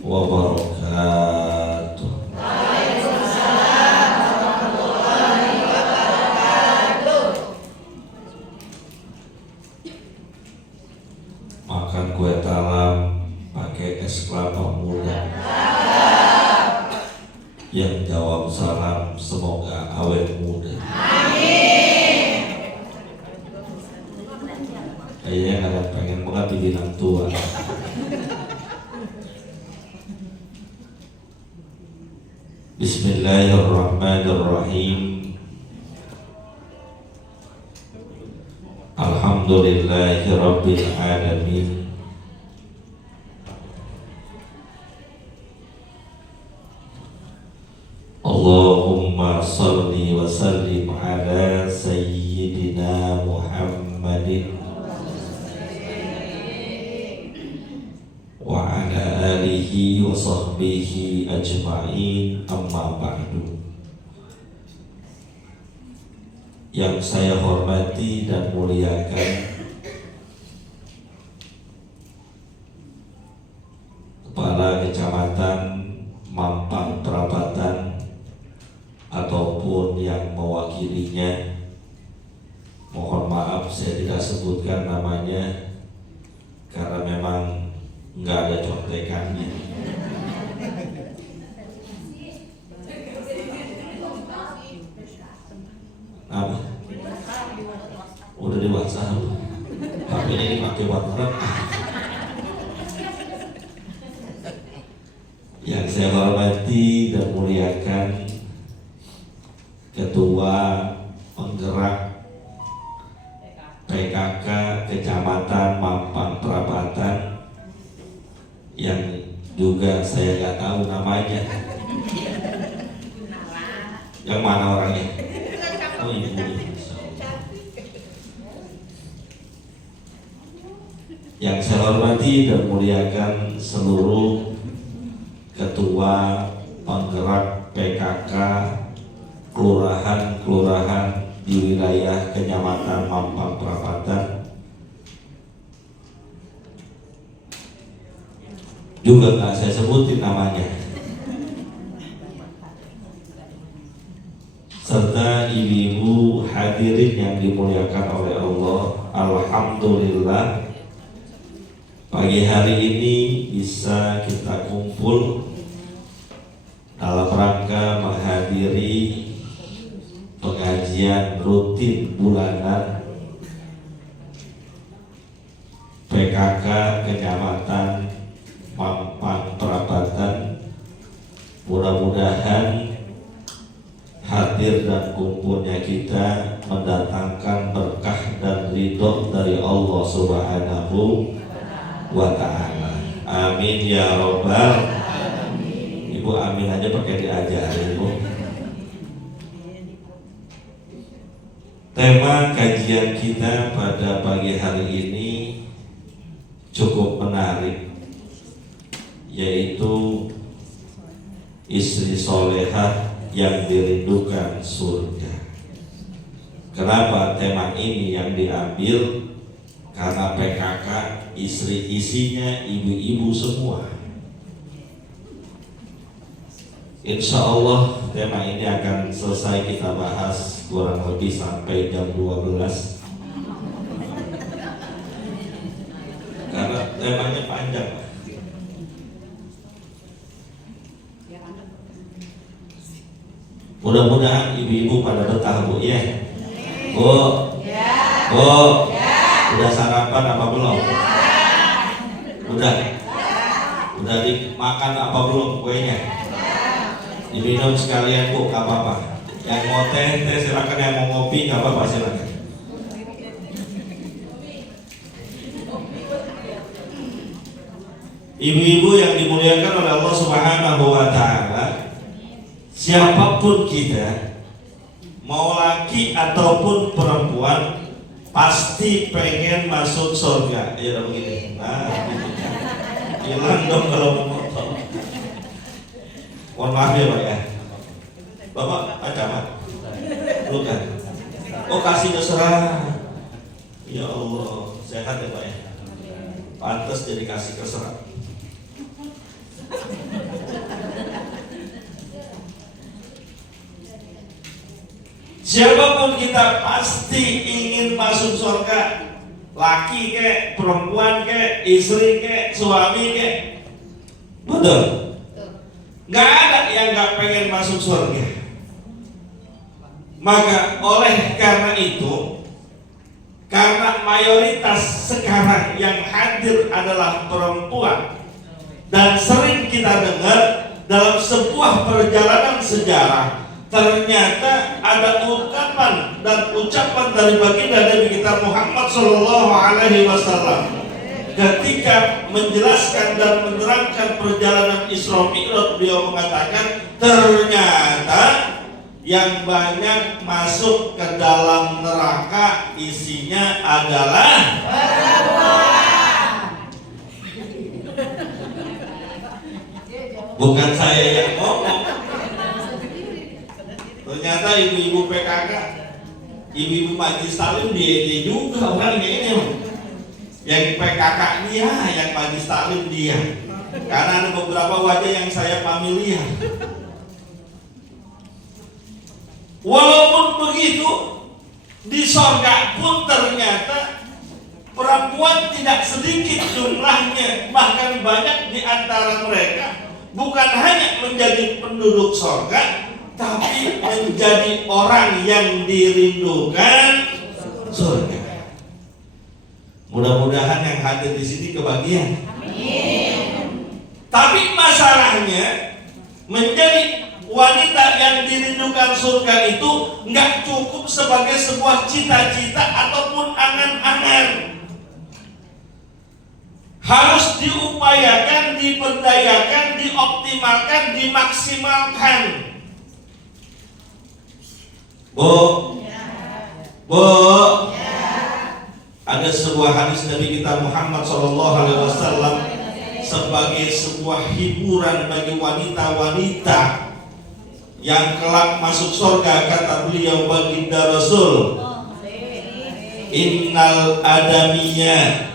wabarakatuh. Makan kue talam pakai es kelapa muda. Yang jawab salam semoga awet muda. Kayaknya kadang pengen banget dibilang tua. Bismillahirrahmanirrahim. Alhamdulillahirabbil alamin. Allahumma salli wa sallim ala sayyidina Muhammadin wa ala alihi wa sahbihi ajma'in, amma ba'du. Yang saya hormati dan muliakan Kepala Kecamatan Mampang Perapatan ataupun yang mewakilinya, mohon maaf saya tidak sebutkan namanya karena memang nggak ada contekannya. Apa? Udah di WhatsApp, tapi ini pakai WhatsApp. Yang saya hormati dan muliakan Ketua Penggerak PKK Kecamatan Mampang Perapatan, yang juga saya nggak tahu namanya. Yang mana orangnya? Oh, ibu. Yang saya hormati dan muliakan seluruh Ketua Penggerak PKK kelurahan-kelurahan di wilayah Kecamatan Mampang Perapatan, juga nggak saya sebutin namanya, serta ibu-ibu hadirin yang dimuliakan oleh Allah. Alhamdulillah pagi hari ini bisa kita kumpul dalam rangka menghadiri pengajian rutin bulanan PKK Kecamatan Mampang Perapatan. Mudah-mudahan hadir dan kumpulnya kita mendatangkan berkah dan ridho dari Allah Subhanahu wa ta'ala. Amin ya robbal. Ibu amin aja pakai diajarin, Ibu. Tema kajian kita pada pagi hari ini cukup menarik, yaitu istri solehah yang dirindukan surga. Kenapa tema ini yang diambil? Karena PKK istri-isinya ibu-ibu semua. Insya Allah tema ini akan selesai kita bahas kurang lebih sampai jam 12, karena temanya panjang. Mudah-mudahan ibu-ibu pada betah, Bu, ya. Bu, Bu, udah sarapan apa belum? Udah dimakan apa belum kuenya? Diminum sekalian, Bu, gak apa-apa. Yang mau teh silakan, yang mau ngopi gak apa-apa, silakan. Ibu-ibu yang dimuliakan oleh Allah Subhanahu wa ta'ala, siapapun kita, mau laki ataupun perempuan, pasti pengen masuk surga. Ya udah begini. Nah, hilang dong kalau mau motor. Mohon maaf ya, Pak, ya. Bapak camat, bukan? Oh, kasih keserah. Ya Allah, sehat ya, Pak, ya. Pantas jadi kasih keserah. Siapapun kita pasti ingin masuk surga. Laki ke, perempuan ke, istri ke, suami ke. Betul? Gak ada yang gak pengen masuk surga. Maka oleh karena itu, karena mayoritas sekarang yang hadir adalah perempuan, dan sering kita dengar dalam sebuah perjalanan sejarah, ternyata ada ungkapan dan ucapan dari baginda Nabi kita Muhammad SAW ketika menjelaskan dan menerangkan perjalanan Isra Mi'raj. Beliau mengatakan ternyata yang banyak masuk ke dalam neraka isinya adalah perempuan. Bukan saya yang ngomong. Ternyata ibu-ibu PKK, ibu-ibu Majelis Taklim dia juga orangnya ini. Yang PKK dia, yang Majelis Taklim dia. Karena ada beberapa wajah yang saya familiar. Walaupun begitu, di sorga pun ternyata perempuan tidak sedikit jumlahnya. Bahkan banyak di antara mereka bukan hanya menjadi penduduk sorga, tapi menjadi orang yang dirindukan surga. Mudah-mudahan yang hadir di sini kebagian. Amin. Tapi masalahnya menjadi wanita yang dirindukan surga itu nggak cukup sebagai sebuah cita-cita ataupun angan-angan. Harus diupayakan, diberdayakan, dioptimalkan, dimaksimalkan. Bu, ada sebuah hadis Nabi kita Muhammad SAW sebagai sebuah hiburan bagi wanita-wanita yang kelak masuk surga. Kata beliau baginda Rasul, innal adamiyya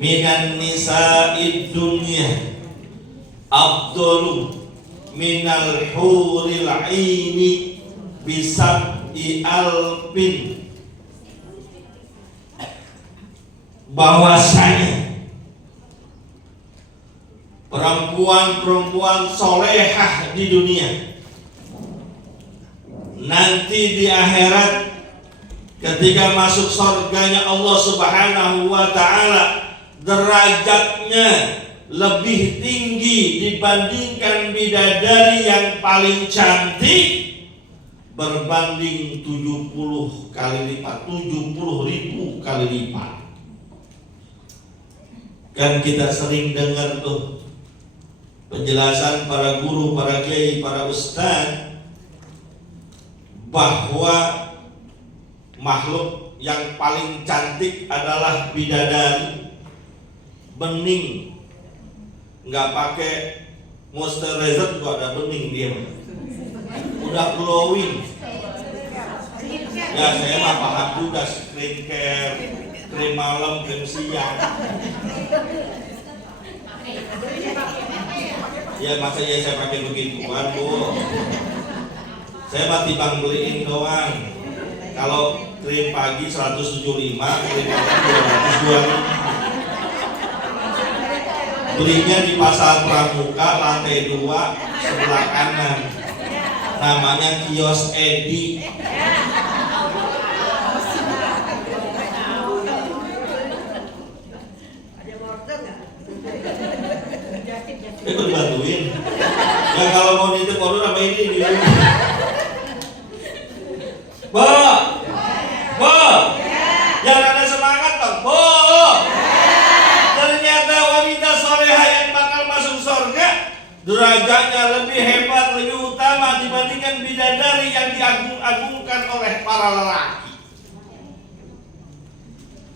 minan nisa'id dunya afdalu minal huril aini bisab'i alpin. Bahwasanya perempuan-perempuan solehah di dunia nanti di akhirat ketika masuk surganya Allah Subhanahu wa ta'ala, derajatnya lebih tinggi dibandingkan bidadari yang paling cantik berbanding 70 kali lipat, 70.000 kali lipat. Kan kita sering dengar tuh penjelasan para guru, para kiai, para ustaz bahwa makhluk yang paling cantik adalah bidadari, bening, nggak pakai moisturizer juga ada bening dia, udah glowing. Ya saya mah paham juga skincare, krim malam, krim siang. Ya masa ya saya pakai begituan Bu. Saya mah timbang beliin doang. Kalau krim pagi 175, krim malam 225. Belinya di pasar Pramuka lantai 2 sebelah kanan. Namanya kios Edi. Itu dibantuin. Ya kalau mau nitip order sama ini di Bu, jangan ada semangat Bang. Bu, ternyata wanita soleha yang bakal masuk surga derajatnya lebih hebat, lebih utama dibandingkan bidadari yang diagung-agungkan oleh para lelaki.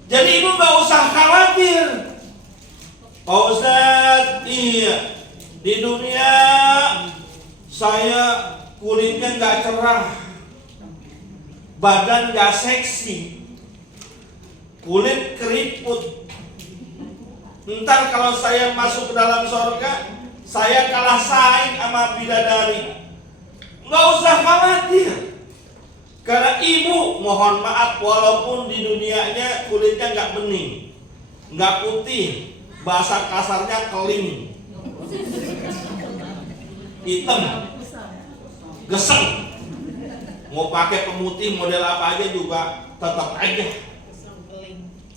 Jadi ibu gak usah khawatir. Pak Ustadz, iya, di dunia saya kulitnya gak cerah, badan gak seksi, kulit keriput. Ntar kalau saya masuk ke dalam surga, saya kalah saing sama bidadari. Nggak usah khawatir. Karena ibu, mohon maaf, walaupun di dunianya kulitnya nggak bening, nggak putih, bahasa kasarnya keling, hitam, geseng, mau pakai pemutih model apa aja juga tetap aja.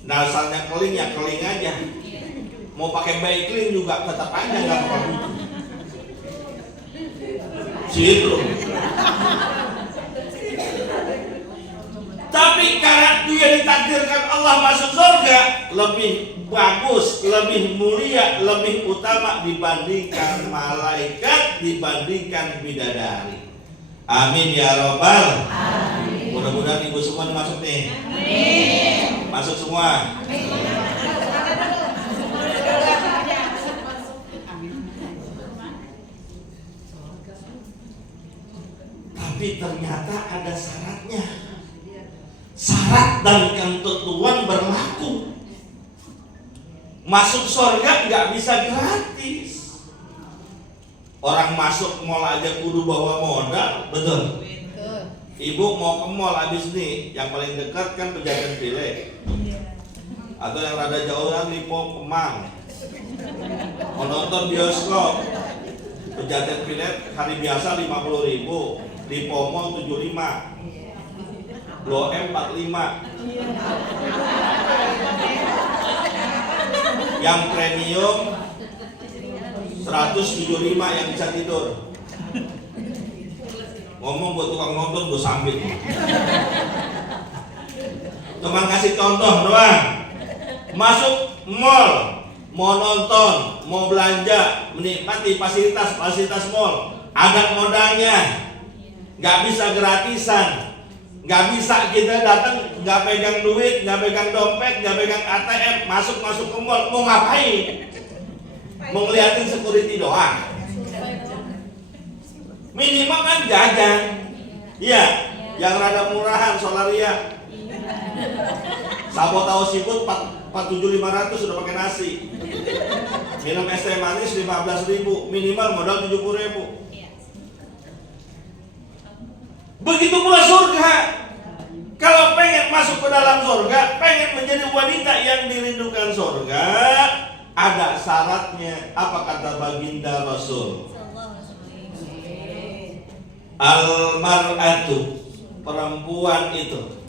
Dasarnya keling ya keling aja. Mau pakai Vaseline juga tetap aja nggak perlu. Situ. Tapi karena dia ditakdirkan Allah masuk surga, lebih bagus, lebih mulia, lebih utama dibandingkan malaikat, dibandingkan bidadari. Amin ya robbal. Mudah-mudahan ibu semua masuk nih. Amin. Masuk semua. Tapi ternyata ada syaratnya. Syarat dan ketentuan berlaku. Masuk surga nggak bisa gratis. Orang masuk mall aja kudu bawa modal, betul? Ibu mau ke mall habis nih, yang paling dekat kan Pejaten Pilek, atau yang rada jauh kan Lipo Kemang. Mau nonton bioskop, Pejaten Pilek hari biasa 50.000, Lipo Mall 75, Blok M 45. Yang premium 175 yang bisa tidur. Ngomong buat tukang nonton gue sambit. Cuman kasih contoh doang. Masuk mall, mau nonton, mau belanja, menikmati fasilitas mall, ada modalnya, nggak bisa gratisan. Gak bisa kita datang gak pegang duit, gak pegang dompet, gak pegang ATM, masuk ke mall, mau ngapain? Mau ngeliatin security doang. Minimal kan jajan. Iya, yang rada murahan Solaria. Sabo tahu siput 47.500 sudah pakai nasi. Minum es teh manis 15.000, minimal modal 70.000. Begitu pula surga. Kalau pengen masuk ke dalam surga, pengen menjadi wanita yang dirindukan surga, ada syaratnya. Apa kata baginda Rasul? Al-mar'atu, perempuan itu,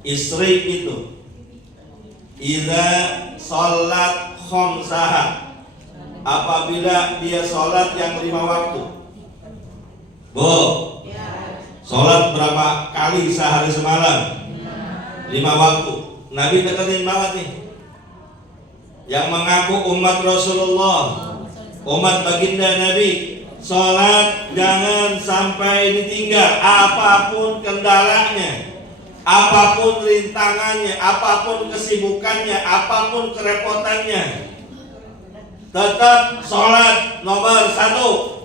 istri itu, idza sholat khamsaha, apabila dia sholat yang 5 waktu. Bu, sholat berapa kali sehari semalam? 5 waktu. Nabi deketin banget nih. Yang mengaku umat Rasulullah, umat baginda Nabi, sholat jangan sampai ditinggal. Apapun kendalanya, apapun rintangannya, apapun kesibukannya, apapun kerepotannya, tetap sholat nomor 1.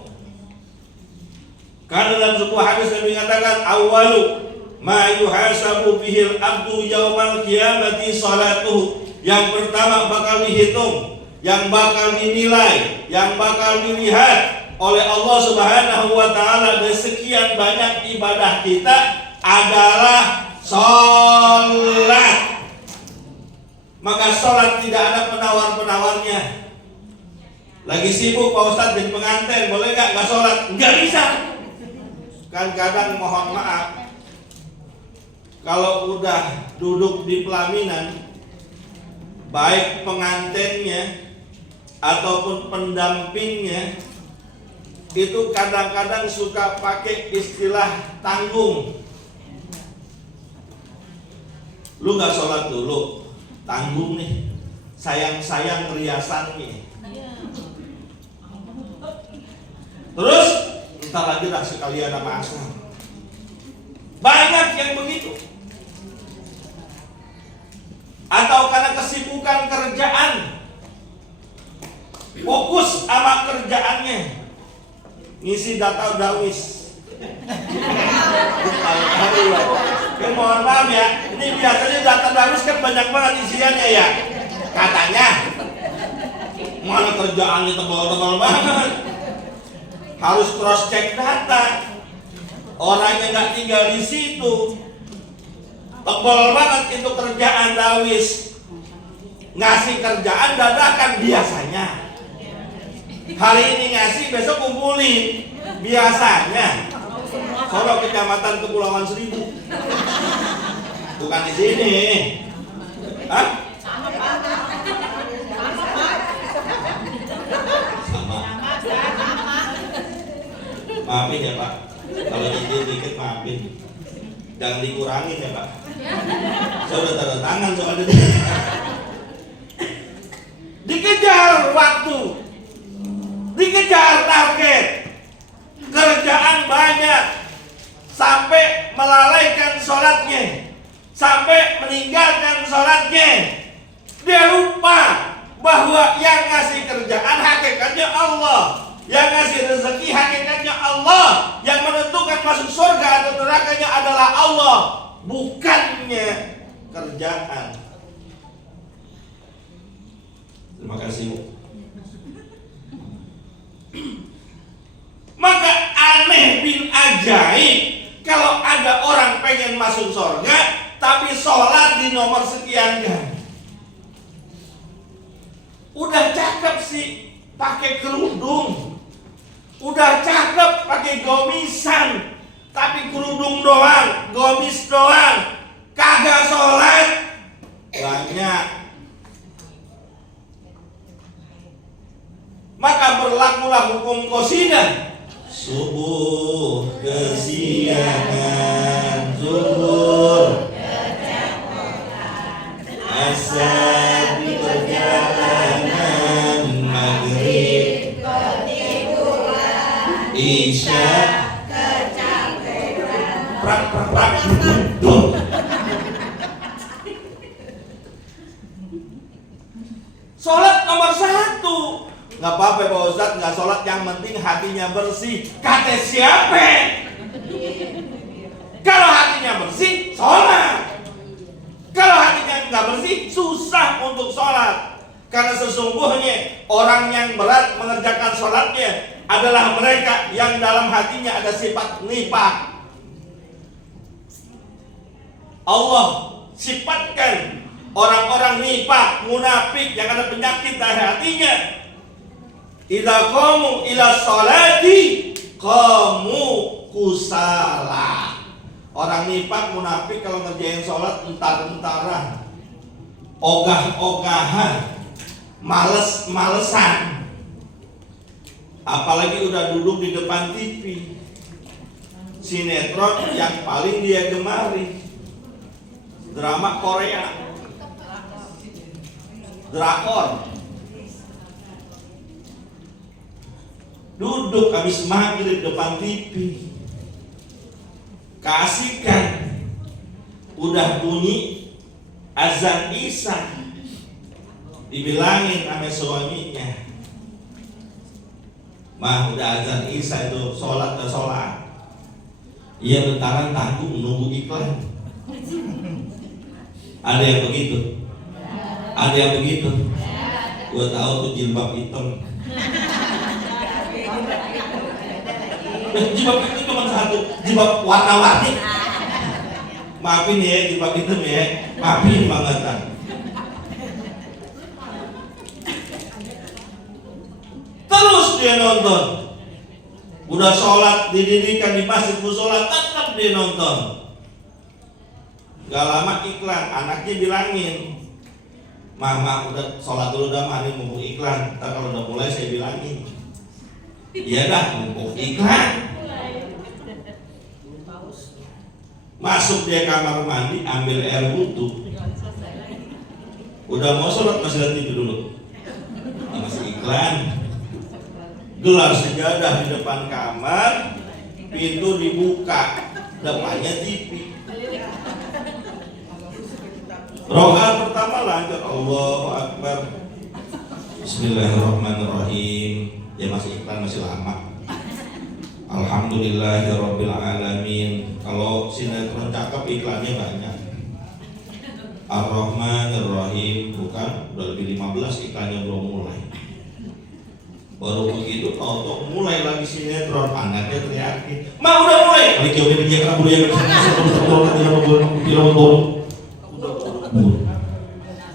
Karena dalam sebuah hadis Nabi mengatakan awwalu ma yuhasabu bihil abdu yaumal qiyamati salatuhu. Yang pertama bakal dihitung, yang bakal dinilai, yang bakal dilihat oleh Allah Subhanahu wa taala dari sekian banyak ibadah kita adalah salat. Maka salat tidak ada penawar-penawarnya. Lagi sibuk Pak Ustadz jadi pengantin, boleh nggak salat? Nggak bisa. Kan kadang mohon maaf, kalau udah duduk di pelaminan, baik pengantinnya ataupun pendampingnya itu kadang-kadang suka pakai istilah tanggung. Lu nggak sholat dulu, tanggung nih, sayang-sayang riasannya. Terus ntar lagi lah sekalian sama asal. Banyak yang begitu. Atau karena kesibukan kerjaan, fokus sama kerjaannya, ngisi data dawis. Ya, mohon maaf ya, ini biasanya data dawis kan banyak banget isiannya ya, katanya. Mana kerjaannya tebal-tebal banget. Harus cross check data. Orangnya nggak tinggal di situ. Tebal banget itu kerjaan Dawis. Ngasih kerjaan dadakan biasanya. Hari ini ngasih, besok kumpulin. Biasanya. Solo Kecamatan Kepulauan Seribu. Bukan di sini. Hah? Sama. Maafin ya Pak. Kalau nyicil dikit maafin. Jangan dikurangin ya Pak. Saya udah tanda tangan soalnya. Dikejar waktu, dikejar target, kerjaan banyak, sampai melalaikan sholatnya, sampai meninggalkan sholatnya. Dia lupa bahwa yang ngasih kerjaan hakikatnya Allah, yang ngasih rezeki hakikatnya Allah, yang menentukan masuk surga atau nerakanya adalah Allah, bukannya kerjaan. Terima kasih Bu. Maka aneh bin ajaib kalau ada orang pengen masuk surga tapi sholat di nomor sekian kan. Udah cakep sih pakai kerudung, udah cakep pakai gomisan, tapi kerudung doang, gomis doang, kagak sholat. Banyak. Maka berlakulah hukum qasidah. Subuh kesiangan, zuhur asar di perjalanan, maghrib ketiduran, isya kecapean, prak duduk. Sholat nomor 1. Nggak apa-apa Pak Ustadz, nggak sholat, yang penting hatinya bersih. Kata siapa? Kalau hatinya bersih, sholat. Kalau hatinya nggak bersih, susah untuk sholat. Karena sesungguhnya orang yang berat mengerjakan sholatnya adalah mereka yang dalam hatinya ada sifat nifaq. Allah sifatkan orang-orang nifaq, munafik yang ada penyakit dari hatinya. Idza qamu ila sholati qamu kusala. Orang nifaq munafik kalau ngerjain sholat entar-entaran, ogah-ogahan, males-malesan. Apalagi udah duduk di depan TV, sinetron yang paling dia gemari, drama Korea, drakor. Duduk habis maghrib depan TV, kasihkan udah bunyi azan isya, dibilangin sama suaminya, mah udah azan isya itu sholat dan sholat. Iya bentaran tanggung menunggu iklan. Ada yang begitu? Ada yang begitu? Gua tahu tuh jilbab hitam. Jilbab itu cuma satu, jilbab warna-warni. Maafin ya, jilbab hitam ya, maafin bangetan. Terus dia nonton. Udah sholat, didirikan di masjid musola, tetap dia nonton. Gak lama iklan, anaknya bilangin, Mama udah sholat dulu dah, mari mumpung iklan. Ntar kalau udah mulai saya bilangin. Iya dah, mumpung iklan. Masuk dia kamar mandi, ambil air wudhu. Udah mau sholat masih lihat itu dulu, masih iklan. Gelar sejadah di depan kamar, pintu dibuka, depannya TV. Rokaat pertama lanjut, Allahu Akbar, Bismillahirrahmanirrahim. Ya masih iklan, masih lama. Alhamdulillahirabbil alamin. Kalau sinetron cakep iklannya banyak. Ar-Rahmanir Rahim, bukan, udah lebih 15 iklannya belum mulai. Baru begitu tahu mulai lagi sinetron, anaknya teriakin, "Ma, udah mulai!" Balik jauhin dia karena budaya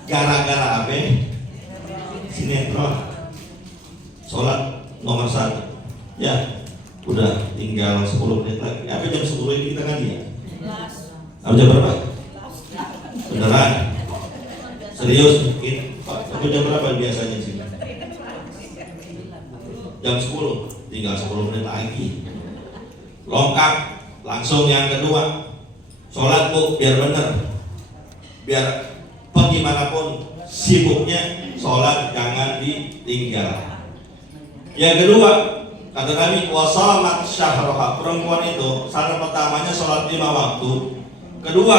gara-gara apa? Sinetron. Sholat nomor 1. Ya, udah tinggal 10 menit lagi. Apa jam 10 ini kita ngaji ya? Apa jam berapa? Beneran? Serius? Apa jam berapa biasanya sih? Jam 10, tinggal 10 menit lagi. Lengkap, langsung yang kedua. Sholat bu, biar bener. Biar bagaimanapun sibuknya, sholat jangan ditinggal. Yang kedua, kata Nabi, wasamat syahroha, perempuan itu syarat pertamanya sholat 5 waktu. Kedua,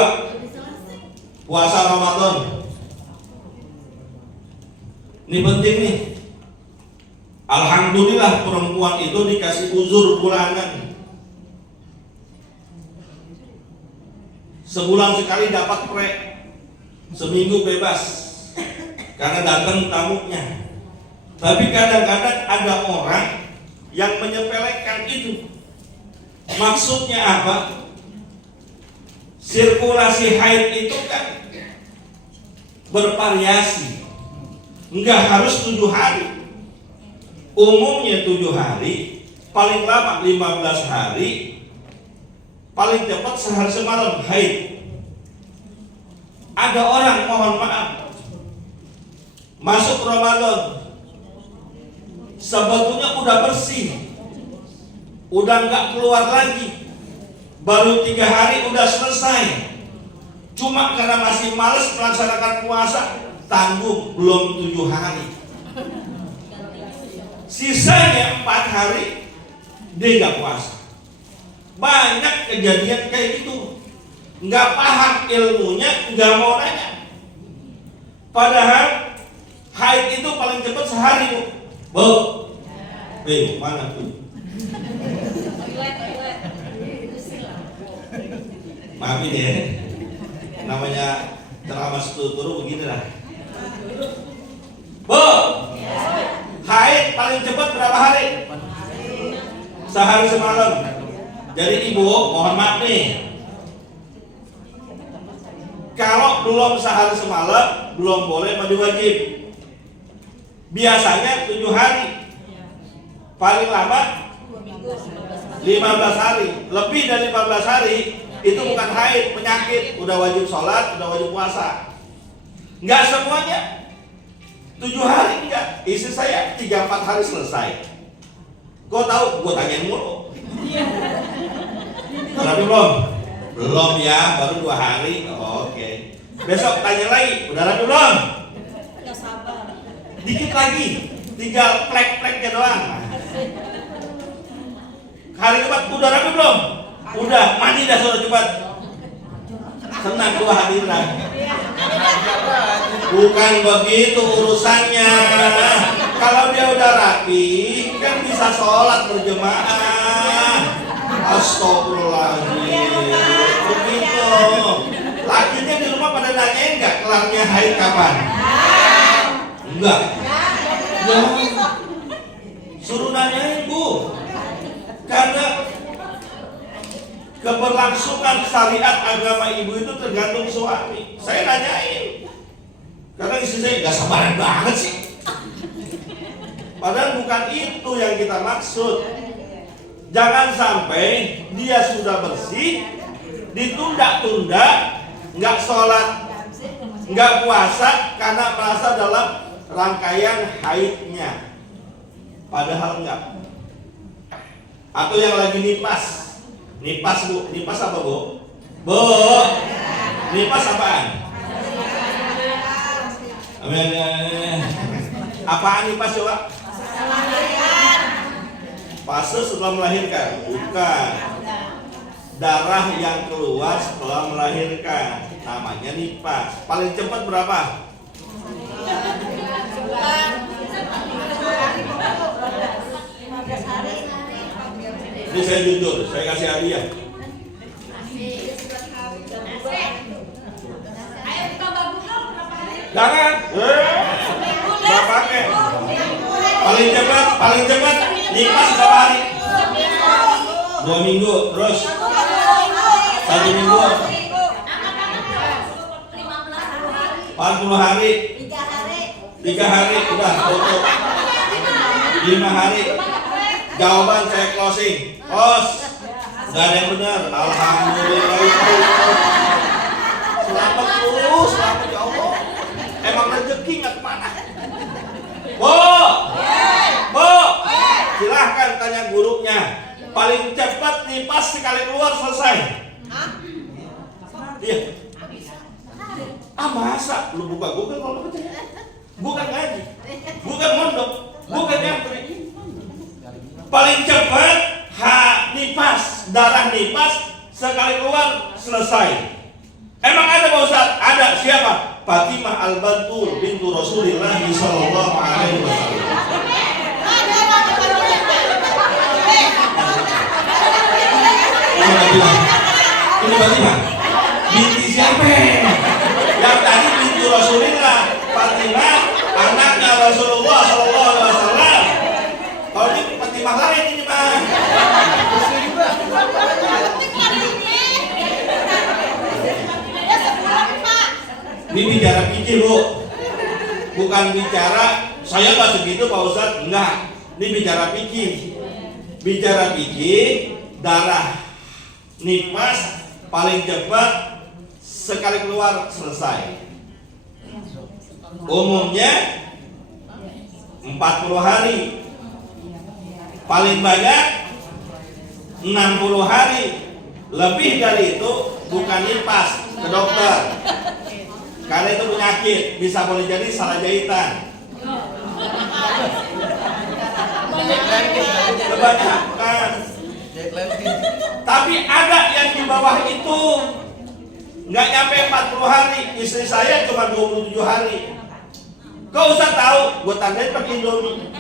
puasa Ramadan. Ini penting nih. Alhamdulillah perempuan itu dikasih uzur bulanan. Sebulan sekali dapat seminggu bebas karena datang tamunya. Tapi kadang-kadang ada orang yang menyepelekan itu. Maksudnya apa? Sirkulasi haid itu kan bervariasi. Enggak harus 7 hari. Umumnya 7 hari, paling lama 15 hari, paling cepat sehari semalam haid. Ada orang, mohon maaf, masuk Ramadan sebetulnya udah bersih, udah nggak keluar lagi, baru 3 hari udah selesai, cuma karena masih males melaksanakan puasa, tanggung belum 7 hari. Sisanya 4 hari dia nggak puasa. Banyak kejadian kayak gitu. Nggak paham ilmunya, nggak mau nanya. Padahal haid itu paling cepat sehari bu. Bu, mana tuh? Maafin ya, namanya ceramah setuturu begini lah. Bu, haid paling cepat berapa hari? Sehari semalam. Jadi ibu, mohon maaf nih. Kalau belum sehari semalam, belum boleh mandi wajib. Biasanya 7 hari. Paling lama 15 hari. Lebih dari 15 hari itu bukan haid, penyakit. Udah wajib sholat, udah wajib puasa. Enggak semuanya 7 hari enggak. Istri saya 3-4 hari selesai. Gue tahu, gue tanyain mulu. Tapi belum? Belum ya, baru 2 hari. Oke. Besok tanya lagi, udah rapi belum? Gak sabar. Dikit lagi, tinggal plek-pleknya doang. Hari keempat, udah rapi belum? Udah, mandi dah sudah cepat. Senang 2 hari udah. Bukan begitu urusannya. Kalau dia udah rapi, kan bisa sholat berjemaah. Astagfirullahaladzim. Begitu. Lakinya di rumah pada nanyain nggak kelarnya haid kapan? Enggak. Suruh nanyain bu. Karena keberlangsungan syariat agama ibu itu tergantung suami. Saya nanyain. Karena istri saya nggak sabaran banget sih. Padahal bukan itu yang kita maksud. Jangan sampai dia sudah bersih, ditunda-tunda, nggak sholat, nggak puasa karena merasa dalam rangkaian haidnya. Padahal enggak. Atau yang lagi nipas bu, nipas apa bu? Bu, nipas apaan? Apaan nipas coba? Fase setelah melahirkan, bukan. Darah yang keluar setelah melahirkan, namanya nipas. Paling cepat berapa? Ini saya jujur, saya kasih hadiah. Jangan, nggak pakai. Paling paling cepat nipas berapa hari? 2 minggu. Terus 1 minggu 40 hari 3 hari udah tutup 5 hari. Jawaban saya closing. Gak ada yang benar. Alhamdulillah itu. Selamat ya Allah. Emang rezeki nggak kemana? Bu, silahkan tanya gurunya. Paling cepat nipas sekali keluar selesai. Iya. Masa? Lu buka Google kalau lu percaya. Bukan ngaji, bukan mondok, bukan nyantri. Paling cepat nipas, darah nipas sekali keluar selesai. Emang ada Pak Ustaz? Ada. Siapa? Fatimah Al-Bantul bintu Rasulillah sallallahu alaihi wasallam. Ini Fatimah. Binti siapa? Yang tadi bintu Rasulillah, Fatimah anaknya Rasulullah sallallahu alaihi wasallam. Kalau ini Fatimah lain ini mah. Ini bicara pikir Bu, bukan bicara saya nggak segitu Pak Ustadz, enggak. Ini bicara pikir, darah nipas paling cepat sekali keluar selesai. Umumnya 40 hari, paling banyak 60 hari. Lebih dari itu bukan nipas, ke dokter. Karena itu penyakit, bisa boleh jadi salah jahitan. Kebanyakan. Tapi ada yang di bawah itu nggak nyampe 40 hari. Istri saya cuma 27 hari. Kau usah tahu, gue tandain pakai Indomie.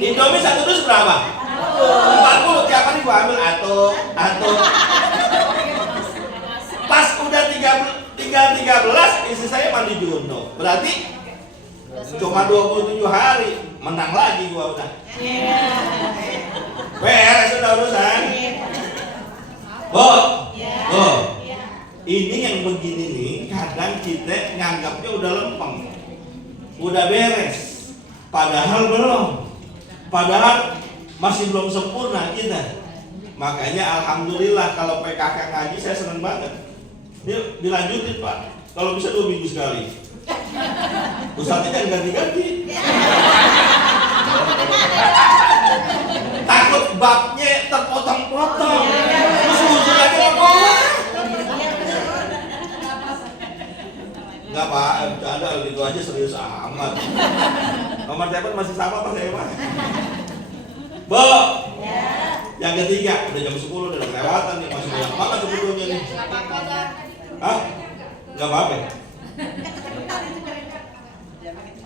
Indomie satu dus berapa? 40, tiap hari gue ambil atau pas udah 13 istri saya mandi junub. Berarti cuma 27 hari, menang lagi gua udah. Beres sudah urusan. Bu, ini yang begini nih, kadang kita nganggapnya udah lempeng, udah beres, padahal belum, padahal masih belum sempurna kita. Makanya alhamdulillah kalau PKK ngaji saya seneng banget. Ini dilanjutin Pak, kalau bisa 2 minggu sekali. Ustaznya jangan ganti-ganti. Takut babnya terpotong-potong. Terus muncul lagi apa? Enggak Pak, ada gitu aja serius amat. Nomor telepon masih sama Pak saya Pak. Bu, yang ketiga udah jam 10 udah kelewatan nih, masih banyak banget sebetulnya nih. Hah? Enggak apa-apa.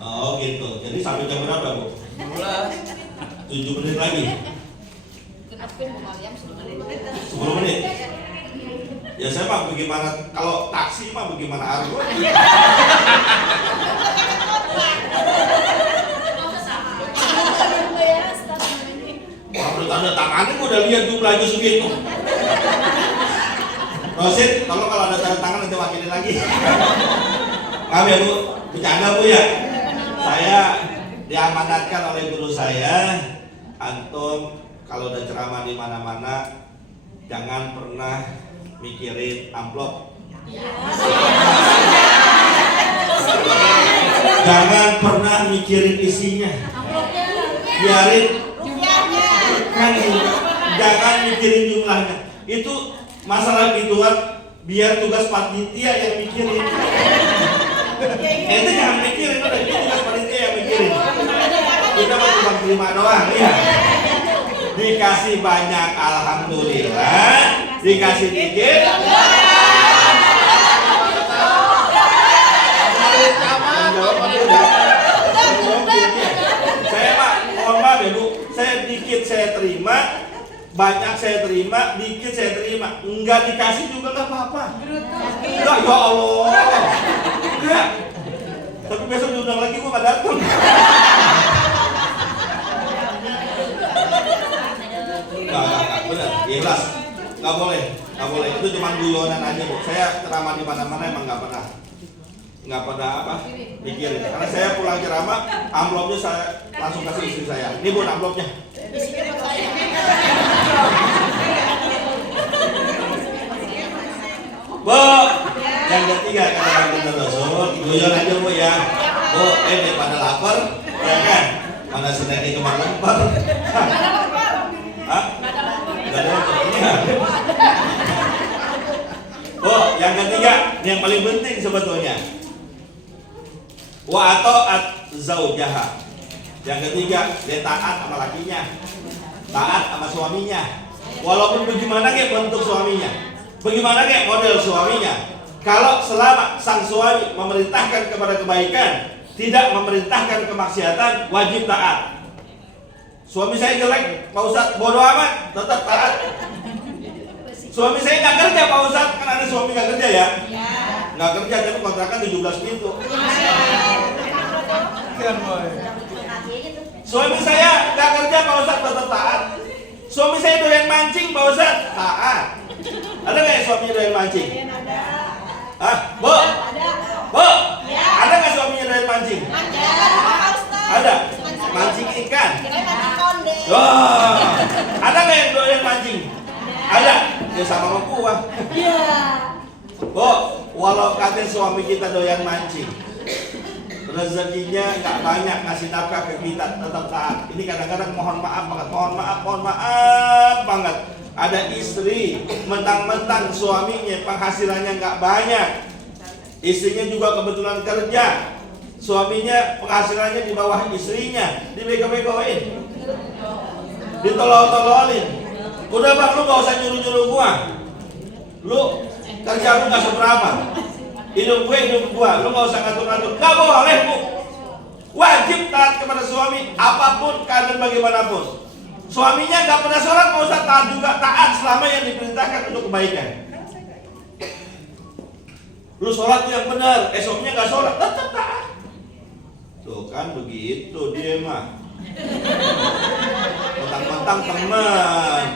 Oh gitu. Jadi sampai jam berapa Bu? 7 menit lagi. 10 menit. Ya saya mah bagaimana kalau taksi mah bagaimana argo? Wah, tanda tangannya gue udah lihat jumlahnya segitu. Rosid, kalau ada tanda tangan nanti wakilin lagi. Maaf ya Bu, bercanda Bu ya. Saya diamanatkan oleh guru saya, antum kalau udah ceramah di mana-mana jangan pernah mikirin amplop. Jangan pernah mikirin isinya. Biarin kan, jangan mikirin jumlahnya. Itu masalah gituan biar tugas panitia yang mikirin. Itu jangan mikirin, udah itu tugas panitia yang mikirin. Kita cuma terima doang ya. Dikasih banyak alhamdulillah, dikasih dikit saya mah mohon maaf ya Bu, saya dikit saya terima, banyak saya terima, dikit saya terima, enggak dikasih juga nggak apa-apa. Enggak, ya Allah, enggak. Tapi besok diundang lagi gua nggak datang. Nggak, benar, ikhlas. Nggak boleh. Itu cuma guyonan aja, Bu. Saya ceramah di mana-mana emang nggak pernah pikirin. Karena saya pulang ceramah, amplopnya saya langsung kasih istri saya. Ini Bu amplopnya. Bu, yang ketiga kata kita Rasul, guyon aja Bu ya. Bu, daripada lapar, ya kan? Mana senangnya cuma lapar. Hah? Gak ada Bu, yang ketiga, ini yang paling penting sebetulnya. Wa ta'at zaujaha. Yang ketiga, dia taat sama lakinya, taat sama suaminya. Walaupun bagaimana kayak bentuk suaminya, bagaimana kayak model suaminya, kalau selama sang suami memerintahkan kepada kebaikan, tidak memerintahkan kemaksiatan, wajib taat. Suami saya jelek, Pak Ustadz, bodoh amat, tetap taat. Suami saya nggak kerja, Pak Ustadz, kan ada suami nggak kerja ya? Nggak kerja, tapi kontrakan 17 pintu. Suami saya nggak kerja, Pak Ustadz, tetap taat. Suami saya doyan mancing, Pak Ustadz, taat. Ada nggak yang suaminya doyan mancing? Hah, Bu? Bu? Ada nggak suaminya doyan mancing? Ada. Mancing ikan. Oh, ada nggak yang doyan mancing? Ada. Ya sama gua. Bu, walau kata suami kita doyan mancing, rezekinya nggak banyak ngasih nafkah ke kita, tetap taat. Ini kadang-kadang mohon maaf banget. Ada istri mentang-mentang suaminya penghasilannya nggak banyak, istrinya juga kebetulan kerja, suaminya penghasilannya di bawah istrinya, dibego-begoin, ditolol-tololin. Udah Bang, lu nggak usah nyuruh-nyuruh gua, lu kerja lu nggak seberapa, hidup gua, lu nggak usah ngatur-ngatur. Nggak boleh Bu, wajib taat kepada suami apapun keadaan bagaimanapun. Suaminya nggak pernah sholat, mau usah taat juga, taat selama yang diperintahkan untuk kebaikan. Lu sholat yang benar, esoknya nggak sholat, tetap taat. Tuh kan begitu dia mah. Mentang-mentang teman.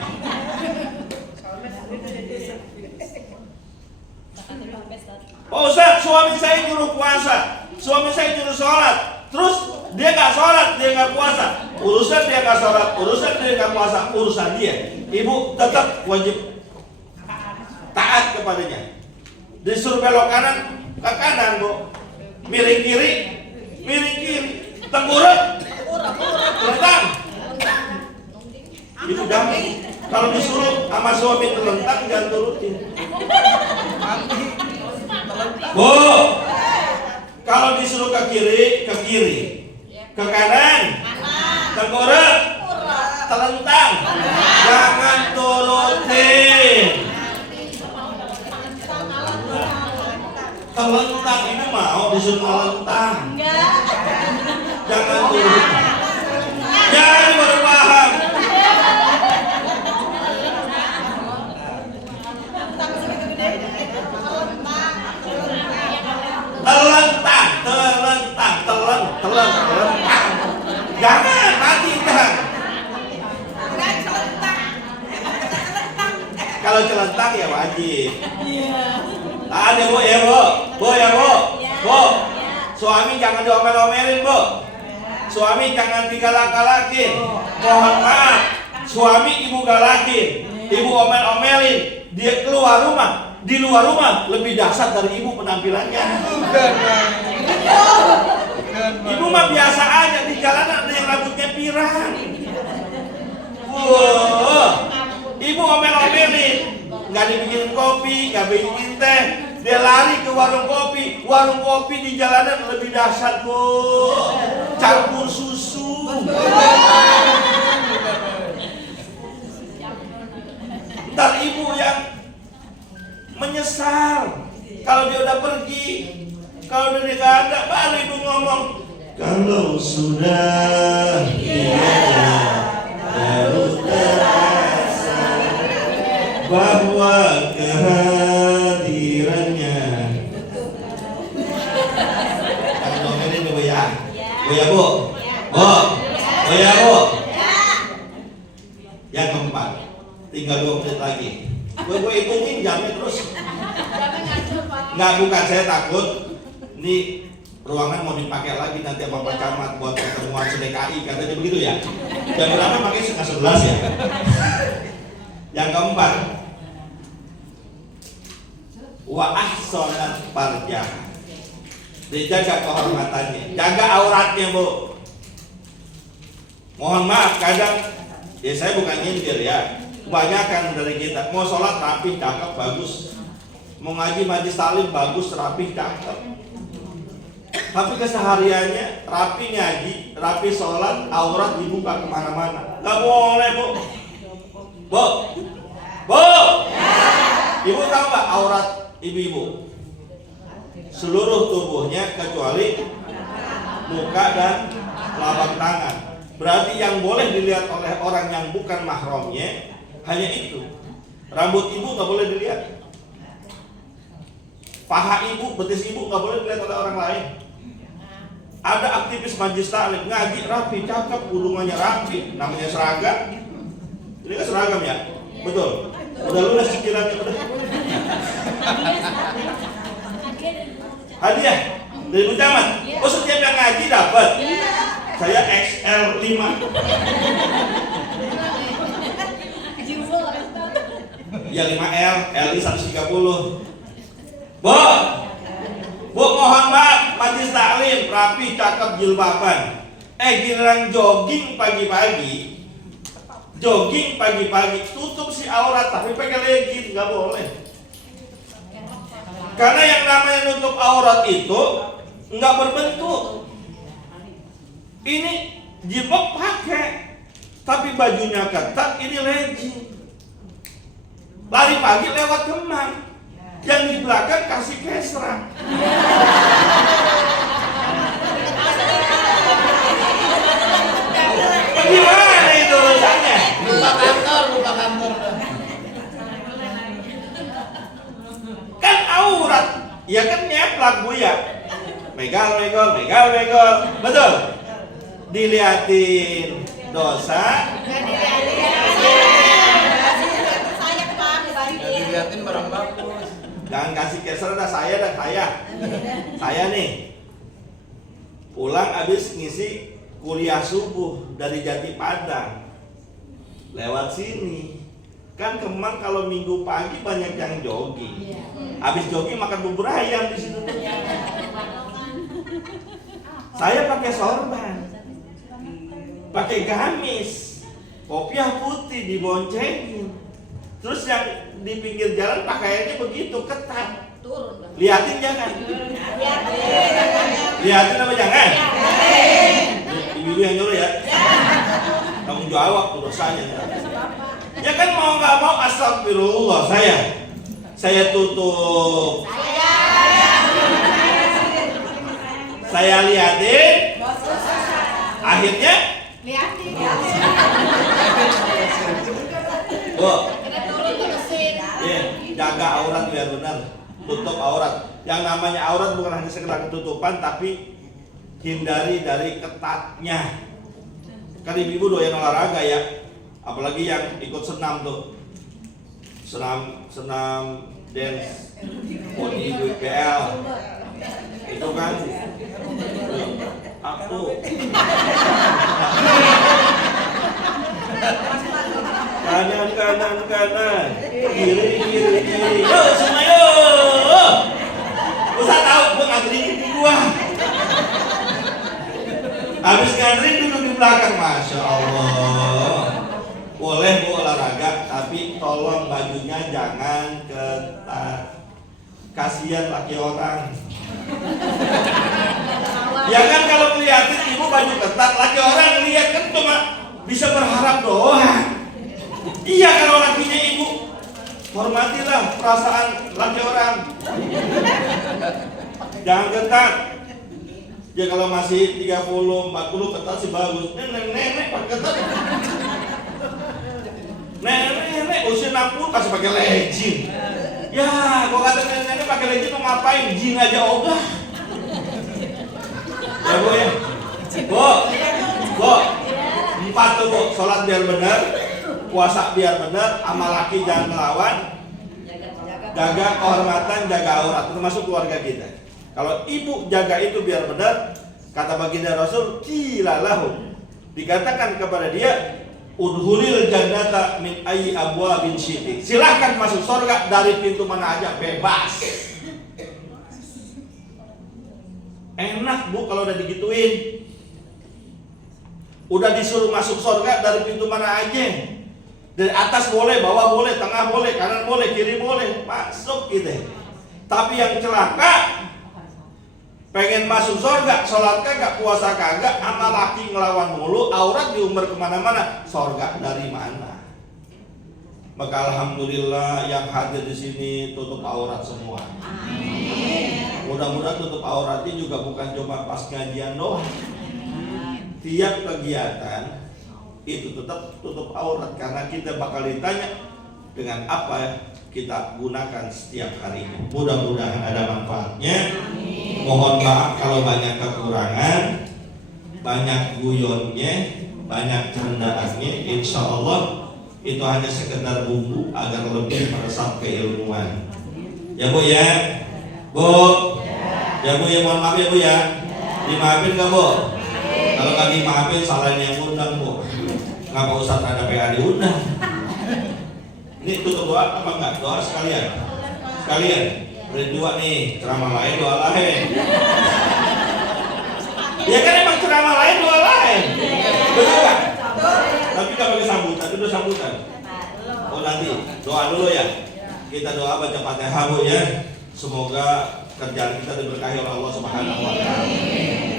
Oh Ustaz, suami saya nyuruh puasa, suami saya nyuruh sholat, terus dia nggak sholat, dia nggak puasa. Urusan dia nggak sholat, urusan dia nggak puasa, urusan dia. Ibu tetap wajib taat kepadanya. Disuruh belok kanan, ke kanan Bu. Miring kiri, tengkurap, telentang. Itu damai. Kalau disuruh sama suami telentang, jangan turutin. Bu, kalau disuruh ke kiri, ke kanan, tengkurap, telentang, jangan turutin. Telentang ini mau disuruh telentang, jangan turutin. Jangan baru paham. Telentang. Jangan mati kan. Kalau celentang ya wajib. Ada Bu ya Bu. Bu. Suami jangan diomel-omelin Bu. Suami jangan digalak-galakin. Mohon maaf. Suami ibu galakin, ibu omel-omelin, dia keluar rumah. Di luar rumah lebih dahsyat dari ibu penampilannya. Ibu mah biasa aja, di jalanan ada yang rambutnya pirang. Ibu omel-omelin, nggak dibikinin kopi, nggak bikin teh, dia lari ke warung kopi. Warung kopi di jalanan lebih dahsyat Bu, campur susu. Ntar ibu yang menyesal kalau dia udah pergi. Kalau dia nggak ada, baru ibu ngomong, kalau sudah tiada, baru terasa bahwa kehadirannya. ya Bu? Bu? Oh ya Bu? Yang keempat, tinggal 2 menit lagi. Gue hitungin jamnya terus. Nggak, bukan, saya takut ini ruangan mau dipakai lagi nanti sama Pak Camat buat pertemuan SDKI, katanya begitu ya. Jam berapa pakai 10:30 ya? Yang keempat, wa ahsanat farjah, dijaga kehormatannya, jaga auratnya Bu. Mohon maaf kadang ya saya bukan nyindir ya, kebanyakan dari kita mau sholat rapih, cakep, bagus, mau ngaji majlis taklim bagus, rapih, cakep, tapi kesehariannya rapi ngaji, rapi sholat, aurat dibuka kemana-mana. Gak boleh Bu. Bu, Bu, Ibu tahu nggak aurat ibu-ibu? Seluruh tubuhnya kecuali muka dan telapak tangan. Berarti yang boleh dilihat oleh orang yang bukan mahramnya hanya itu. Rambut ibu nggak boleh dilihat. Paha ibu, betis ibu nggak boleh dilihat oleh orang lain. Ada aktivis majlis taklim ngaji rapi, cakep, udungannya rapi, namanya seragam. Ini kan seragam ya, betul. Udah lunas cicilannya udah. Hadiah dari Bu Camat. Oh setiap yang ngaji dapat. Saya XL 5. Ya 5L, LI 130. Bu, mohon maaf, majlis taklim rapi, cakep, jilbaban. Giliran jogging pagi-pagi, tutup si aurat tapi pakai legging, nggak boleh. Karena yang namanya nutup aurat itu nggak berbentuk. Ini jilbab pakai, tapi bajunya ketat, ini legging. Lari pagi lewat Kemang, yang di belakang kasih kesra. Bagaimana itu urusannya? Lupa kantor. Kan aurat, ya kan nyeplak Bu ya. Megal, betul. Diliatin dosa. Diliatin barang bagus. Jangan kasih keser dah saya. Saya nih pulang habis ngisi kuliah subuh dari Jati Padang, lewat sini. Kan Kemang kalau minggu pagi banyak yang jogging. Habis jogging makan bubur ayam di situ. Saya pakai sorban, pakai gamis, kopiah putih diboncengin. Terus yang di pinggir jalan pakaiannya begitu ketat. Liatin jangan. Liatin apa jangan? Ibu yang nyuruh ya. Tanggung jawab dosanya. Ya kan mau nggak mau astagfirullah saya tutup. Saya liatin. Akhirnya Liatin. Bu, ya, jaga aurat biar benar. Tutup aurat. Yang namanya aurat bukan hanya sekedar ketutupan, tapi hindari dari ketatnya. Kan ibu doyan olahraga ya, apalagi yang ikut senam tuh, senam dance, body BPL, itu kan aku kanan, kiri, yo semua yo, usah tahu gua nganterin gua. Habis ngantri duduk di belakang, masya Allah. Boleh Bu olahraga, tapi tolong bajunya jangan ketat. Kasihan laki orang. Ya kan kalau ngeliatin ibu baju ketat, laki orang lihat kan cuma bisa berharap doang. Iya kalau lakinya ibu, hormatilah perasaan laki orang. Jangan ketat. Ya kalau masih 30, 40 ketat sih bagus. Nenek pakai ketat. Nenek usia 60 kasih pakai legging. Ya, gua kata nenek pakai legging mau ngapain? Jin aja ogah. Ya Bu ya. Bu, 4 tuh Bu, sholat biar benar, puasa biar benar, amal laki jangan melawan, jaga kehormatan, jaga aurat, termasuk keluarga kita. Kalau ibu jaga itu biar benar, kata baginda Rasul, qilalahu, dikatakan kepada dia, udhulil jannata min ayyi abwabin syi'ti. Silahkan masuk surga dari pintu mana aja, bebas. Enak Bu kalau udah digituin. Udah disuruh masuk surga dari pintu mana aja. Dari atas boleh, bawah boleh, tengah boleh, kanan boleh, kiri boleh, masuk gitu. Tapi yang celaka, pengen masuk surga, sholat kagak, puasa kagak, amal laki ngelawan mulu, aurat diumbar kemana-mana, surga dari mana? Maka alhamdulillah yang hadir di sini tutup aurat semua. Mudah-mudahan tutup auratnya juga bukan cuma pas ngajian doang. Tiap kegiatan itu tetap tutup aurat karena kita bakal ditanya dengan apa kita gunakan setiap harinya. Mudah-mudahan ada manfaatnya. Mohon maaf kalau banyak kekurangan, banyak guyonnya, banyak cendaannya. Insya Allah itu hanya sekedar bumbu agar lebih meresap keilmuan. Ya Bu ya, Bu, ya Bu ya, mohon maaf ya Bu ya. Dimaafin nggak Bu? Kalau nggak dimaafin salahin yang undang Bu. Ngapa Ustadz ada PA diundang? Ini tutup doa apa enggak? Doa sekalian. Sekalian. Berdua nih, ceramah lain, doa lain. Ya kan emang ceramah lain, doa lain. Betul kan? Tapi nggak pakai sambutan, itu sambutan. Oh nanti doa dulu ya. Kita doa baca Fatihah Bu ya. Semoga kerjaan kita diberkahi oleh Allah Subhanahu wa taala.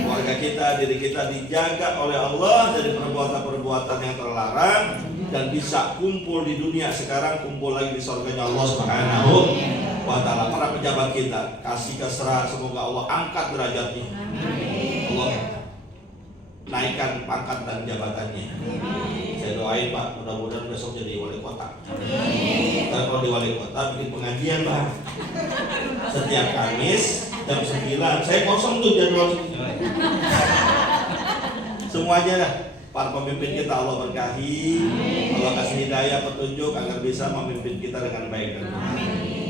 Keluarga kita, diri kita dijaga oleh Allah dari perbuatan-perbuatan yang terlarang dan bisa kumpul di dunia sekarang, kumpul lagi di surganya Allah Subhanahu wa taala. Para pejabat kita kasih keserahan, semoga Allah angkat derajatnya. Allah naikkan pangkat dan jabatannya. Saya doain Pak, mudah-mudahan besok jadi wali kota. Dan kalau di wali kota bikin pengajian Pak. Setiap Kamis jam 9. Saya kosong tuh jadwal. Semuanya dah. Para pemimpin kita Allah berkahi. Allah kasih hidayah petunjuk agar bisa memimpin kita dengan baik dan benar.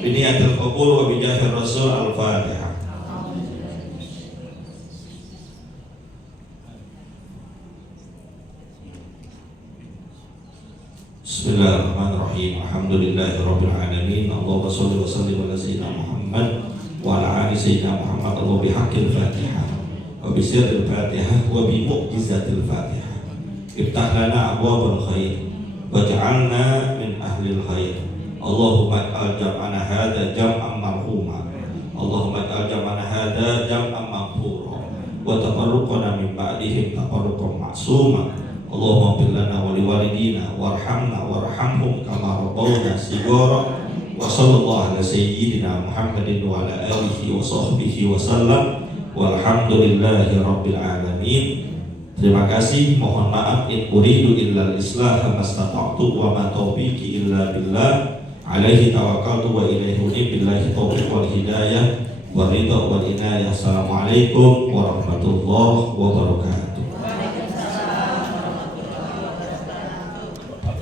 Biniyatil qabul wa bijahir Rasul Al-Fatihah. Bismillahirrahmanirrahim. Alhamdulillahirabbil alamin. Allahumma shalli wa sallim ala sayyidina Muhammad wa ala ali sayyidina Muhammad. Allah bihaqqil Fatihah wa bi sirril Fatihah wa bi mu'jizatil Fatihah. Iftah lana abwabal khair waj'alna min ahlil khair. Allahumma ij'al jam'ana hadza jam'an marhuma. Allahumma ij'al jam'ana hadza jam'an maghfura wa tafarruqana min ba'dihi tafarruqan ma'suma. Allahumma ighfir lana wa liwalidina warhamna warhamhum kama rabbawna shighara. Wa sallallahu ala sayyidina Muhammadin wa ala alihi wa sahbihi wa sallam. Walhamdulillahi rabbil alamin. Terima kasih, mohon maaf, in uridu illal islah mastata'tu wa ma taufiqi illa billah. Alaihi tawakkaltu wa ilaihi unib, billahi taufiq wal hidayah wa ridha wal inayah. Assalamualaikum warahmatullahi wabarakatuh.